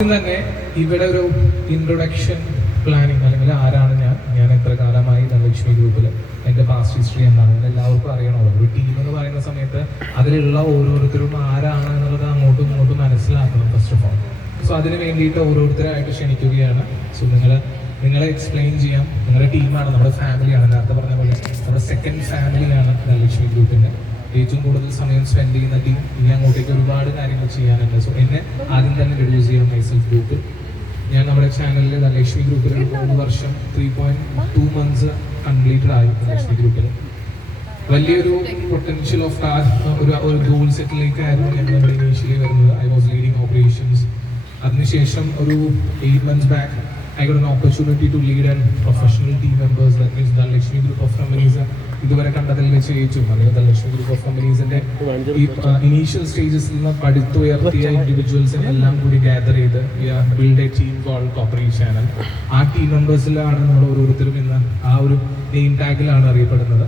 തന്നെ ഇവിടെ ഒരു ഇൻട്രൊഡക്ഷൻ പ്ലാനിങ് അല്ലെങ്കിൽ ആരാണ് ഞാൻ എത്ര കാലമായി ധനലക്ഷ്മി ഗ്രൂപ്പിൽ എൻ്റെ പാസ്റ്റ് ഹിസ്റ്ററി എന്താണ് എല്ലാവർക്കും അറിയണമല്ലോ. ഒരു ടീം എന്ന് പറയുന്ന സമയത്ത് അതിലുള്ള ഓരോരുത്തരും ആരാണ് എന്നുള്ളത് അങ്ങോട്ടും ഇങ്ങോട്ടും മനസ്സിലാക്കണം ഫസ്റ്റ് ഓഫ് ഓൾ. സോ അതിന് വേണ്ടിയിട്ട് ഓരോരുത്തരായിട്ട് ക്ഷണിക്കുകയാണ്. സോ നിങ്ങളെ എക്സ്പ്ലെയിൻ ചെയ്യാം. നിങ്ങളുടെ ടീമാണ്, നമ്മുടെ ഫാമിലിയാണ്. നേരത്തെ പറഞ്ഞ പോലെ നമ്മുടെ സെക്കൻഡ് ഫാമിലിയാണ് ധനലക്ഷ്മി ഗ്രൂപ്പിൻ്റെ. ഏറ്റവും കൂടുതൽ സമയം സ്പെൻഡ് ചെയ്യുന്ന ടീം. ഇനി അങ്ങോട്ടേക്ക് ഒരുപാട് കാര്യങ്ങൾ ചെയ്യാനുണ്ട്. സോ എന്നെ ആദ്യം തന്നെ ഇൻട്രൊഡ്യൂസ് ചെയ്യാം മൈസെൽഫ് ഗ്രൂപ്പിൽ. ഞാൻ നമ്മുടെ ചാനലിൽ ധനലക്ഷ്മി ഗ്രൂപ്പിൽ 1 വർഷം 3.2 മന്ത്സ് കംപ്ലീറ്റഡ് ആയി. ധനലക്ഷ്മി ഗ്രൂപ്പിൽ വലിയൊരു പൊട്ടൻഷ്യൽ ഓഫ് ഒരു ഗോൾ സെറ്റിലേക്കായിരുന്നു ഞങ്ങൾ ഇനീഷ്യലി വരുന്നത്. I was leading operations. അതിനുശേഷം ഒരു 8 months back I got an opportunity to lead and professional team members, that means Dhanalakshmi group of companies. ഇതുവരെ കണ്ടതിൽ വെച്ച് ഏറ്റവും അല്ലെങ്കിൽ ധനലക്ഷ്മി ഗ്രൂപ്പ് ഓഫ് കമ്പനീസിന്റെ ഈ ഇനീഷ്യൽ സ്റ്റേജസിൽ നിന്ന് പടുത്തുയർത്തിയ ഇൻഡിവിജ്വൽസിനെ എല്ലാം കൂടി ഗ്യാദർ ചെയ്ത് build a team called corporate channel. ആ ടീം മെമ്പേഴ്സിലാണ് നമ്മൾ ഓരോരുത്തരും ഇന്ന് ആ ഒരു നെയിം ടാഗിലാണ് അറിയപ്പെടുന്നത്.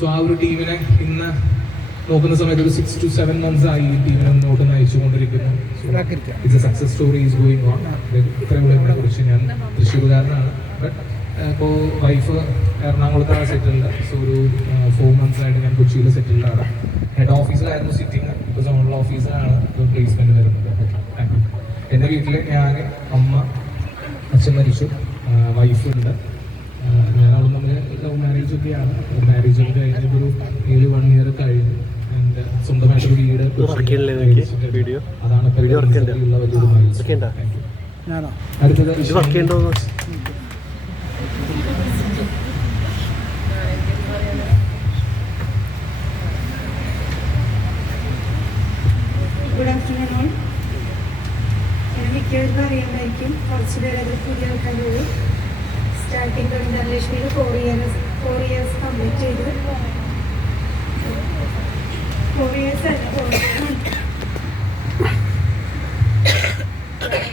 സോ ആ ഒരു ടീമിനെ ഇന്ന് നോക്കുന്ന സമയത്ത് ഒരു 6 to 7 months ആയി ഈ ടീമിനെ മുന്നോട്ട് നയിച്ചുകൊണ്ടിരിക്കുന്നു. It's a success story is going on. ഇത്രയും കുറിച്ച് ഞാൻ തൃശ്ശൂർകാരനാണ്. ബട്ട് ഇപ്പോൾ വൈഫ് എറണാകുളത്താണ് സെറ്റിൽഡ്. സോ ഒരു 4 months ആയിട്ട് ഞാൻ കൊച്ചിയിൽ സെറ്റിൽഡാണ്. ഹെഡ് ഓഫീസിലായിരുന്നു സിറ്റിങ്. ഇപ്പോൾ സോണൽ ഓഫീസിലാണ് പ്ലേസ്മെന്റ് വരുന്നത്. Thank you. എൻ്റെ വീട്ടിൽ ഞാൻ, അമ്മ, അച്ഛൻ മരിച്ചു, വൈഫുണ്ട്. ഞാനവിടെ നമ്മൾ ലവ് മാരേജ് ഒക്കെയാണ്. മാരേജ് ഒക്കെ കഴിഞ്ഞപ്പോൾ ഒരു 1 year കഴിഞ്ഞു. സ്വന്തമായിട്ടൊരു വീട്, അതാണ് വലിയൊരു മൈൽസ്റ്റോൺ. അടുത്തത് ഗുഡ് ആഫ്റ്റർനൂൺ. മിക്കവർക്കും അറിയാമായിരിക്കും, കുറച്ച് പേര് അത് പുതിയ ആൾക്കാരോട്. സ്റ്റാർട്ടിങ് ധനലക്ഷ്മിയിൽ 4 years കംപ്ലീറ്റ് ചെയ്തു. 4 years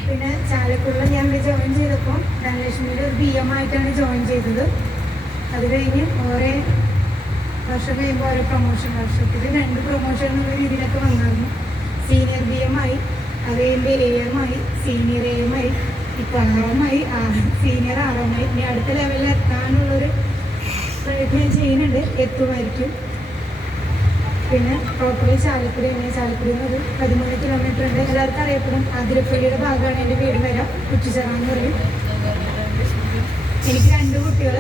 പിന്നെ ചാലക്കുടിയിൽ ഞാൻ ഇവിടെ ജോയിൻ ചെയ്തപ്പോൾ ധനലക്ഷ്മിയിൽ ഒരു BM ആയിട്ടാണ് ജോയിൻ ചെയ്തത്. അത് കഴിഞ്ഞ് ഓരോ വർഷം കഴിയുമ്പോൾ ഓരോ പ്രൊമോഷൻ, വർഷത്തിൽ 2 പ്രൊമോഷൻ എന്നുള്ള രീതിയിലൊക്കെ വന്നായിരുന്നു. സീനിയർ BM ആയി, അത് കഴിയുമ്പോൾ AM ആയി, സീനിയർ AM ആയി, ഇപ്പോൾ RM ആയി, സീനിയർ RM ആയി. ഇനി അടുത്ത ലെവലിൽ എത്താനുള്ളൊരു പ്രയത്നം ചെയ്യുന്നുണ്ട്, എത്തുമായിരിക്കും. പിന്നെ പ്രോപ്പർലി ചാലക്കുടിയാണ്. ചാലക്കുടിയിൽ നിന്ന് ഒരു 13 kilometer ഉണ്ട്. എല്ലാവർക്കും അറിയപ്പെടും. അതിരപ്പള്ളിയുടെ ഭാഗമാണ് എൻ്റെ വീട് വരാം. കുറ്റിച്ചിറ എന്ന് പറയും. എനിക്ക് 2 കുട്ടികൾ,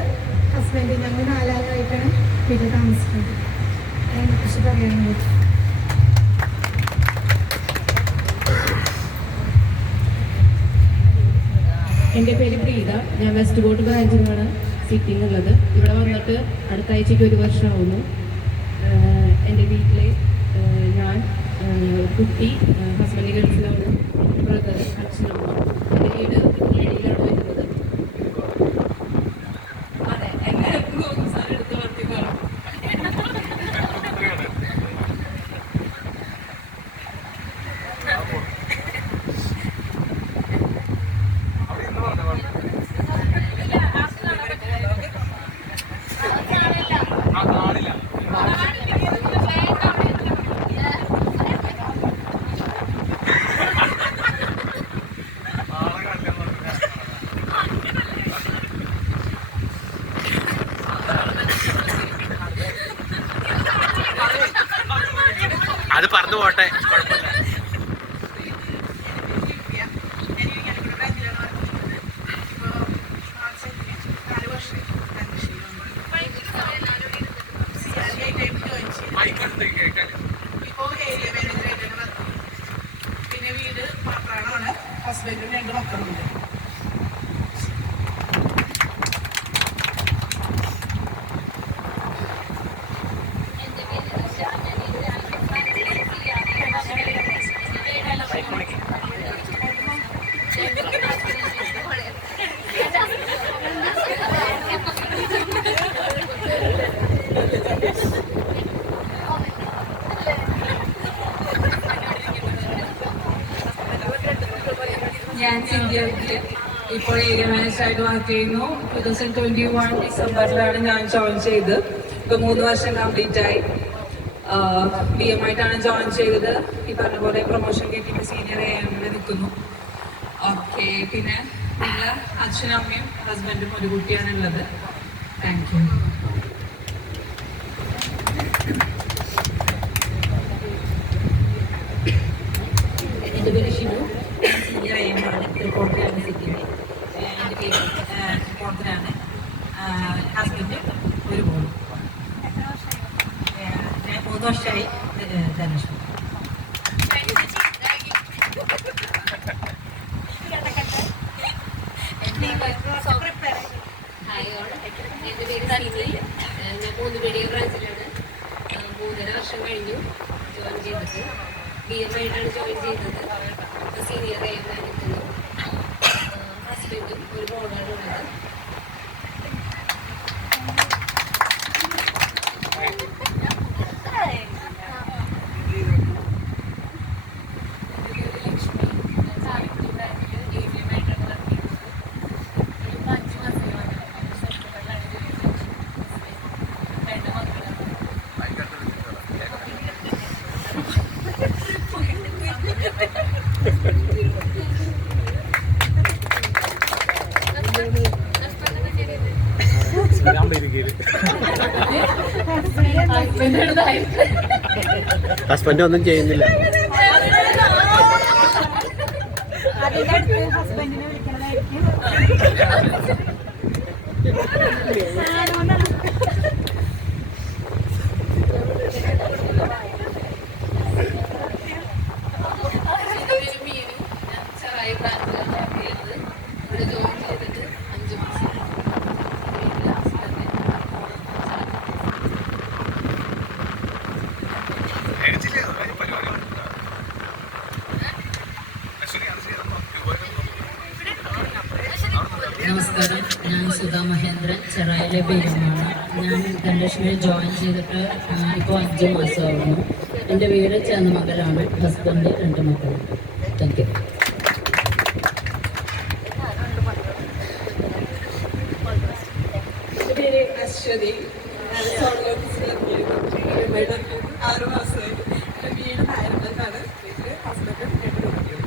ഹസ്ബൻഡ്. ഞങ്ങൾ 4 ആളായിട്ടാണ് വീട്ടിൽ താമസിക്കുന്നത്. അതിനെക്കുറിച്ച് പറയാനുള്ളത്. എൻ്റെ പേര് പ്രീത. ഞാൻ വെസ്റ്റ് കോട്ട് ബ്രാഞ്ചിലാണ് സിറ്റിംഗ് ഉള്ളത്. ഇവിടെ വന്നിട്ട് അടുത്ത ആഴ്ചയ്ക്ക് 1 വർഷമാവുന്നു. എൻ്റെ വീട്ടിൽ ഞാൻ, കുട്ടി, ഹസ്ബൻഡ് ഗൾഫിലാണ്, ബ്രദർ, അച്ഛനമ്മ. എൻ്റെ വീട് ഇടിയിലാണ് വരുന്നത്. അതെ, എന്നെ എടുത്ത് വർത്തിക്കണം. അത് പറഞ്ഞു പോട്ടെ, കുഴപ്പമില്ല. പിന്നെ വീട് മാത്രമാണ്. ഹസ്ബൻഡും 2 മക്കളുണ്ട്. ഞാൻ ഇന്ത്യയിൽ ഇപ്പോൾ ഏരിയ മാനേജറായിട്ട് വർക്ക് ചെയ്യുന്നു. 2021 ഡിസംബറിലാണ് ഞാൻ ജോയിൻ ചെയ്ത്. ഇപ്പോൾ 3 വർഷം കംപ്ലീറ്റ് ആയി. BM ആയിട്ടാണ് ജോയിൻ ചെയ്തത്. ഈ പറഞ്ഞ പോലെ പ്രൊമോഷൻ കിട്ടിയിട്ട് സീനിയർ AM നിൽക്കുന്നു. ഓക്കെ, പിന്നെ ഞങ്ങൾ അച്ഛനും അമ്മയും ഹസ്ബൻഡും ഒരു കുട്ടിയാണുള്ളത്. Thank you. എൻ്റെ പേര് ഷിനു, സീനിയറാണ്, തൃക്കോട്ടയാണ് സിറ്റിയിൽ. എൻ്റെ പേര് തൃക്കോട്ടനാണ്. ഹസ്ബൻഡ് ഒരു മോളും. ഞാൻ 3 വർഷമായി ധനുഷ്. എൻ്റെ പേര് സീനി. ഞാൻ 3 മീഡിയ ബ്രാഞ്ചിലാണ്. 3.5 വർഷം കഴിഞ്ഞു ജോയിൻ ചെയ്തിട്ട്. BM ആയിട്ടാണ് ജോയിൻ ചെയ്തത്. സീനിയർ ആയിരുന്നു നിൽക്കുന്നു. ഹസ്ബൻഡും ഒരു മോളാണ് ഉള്ളത്. ഹസ്ബൻഡ് ഒന്നും ചെയ്യുന്നില്ല. ഹസ്ബൻഡിനെ വിളിക്കണതായിരിക്കും. നമസ്കാരം, ഞാൻ സുധാ മഹേന്ദ്രൻ, ചെറായിലെ പേരുമാണ്. ഞാൻ ധനലക്ഷ്മിയിൽ ജോയിൻ ചെയ്തിട്ട് ഇപ്പോൾ 5 മാസമാകുന്നു. എൻ്റെ വീട് ചേന്നമംഗലാണ്. ഹസ്ബൻഡ് 2 മക്കളും. Thank you. എൻ്റെ പേര് അശ്വതി. 6 മാസമായി. എൻ്റെ വീട് നായരമ്പലത്താണ്. ഹസ്ബൻഡും 2 കുട്ടികളും.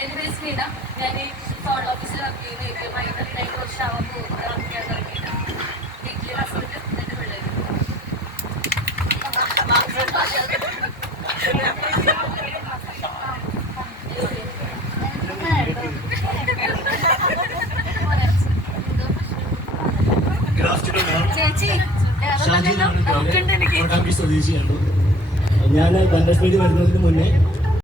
എൻ്റെ പേര് സ്മിത. ഞാൻ സോൾ ഓഫീസിൽ വർക്ക് ചെയ്യുന്ന 2 വർഷമാവാൻ പോകുന്നത്. വീട്ടിലെ ഹസ്ബൻഡ് 2 പിള്ളേർ. സ്വദേശിയാണ്. ഞാൻ ധനലക്ഷ്മിയിൽ വരുന്നതിന് മുന്നേ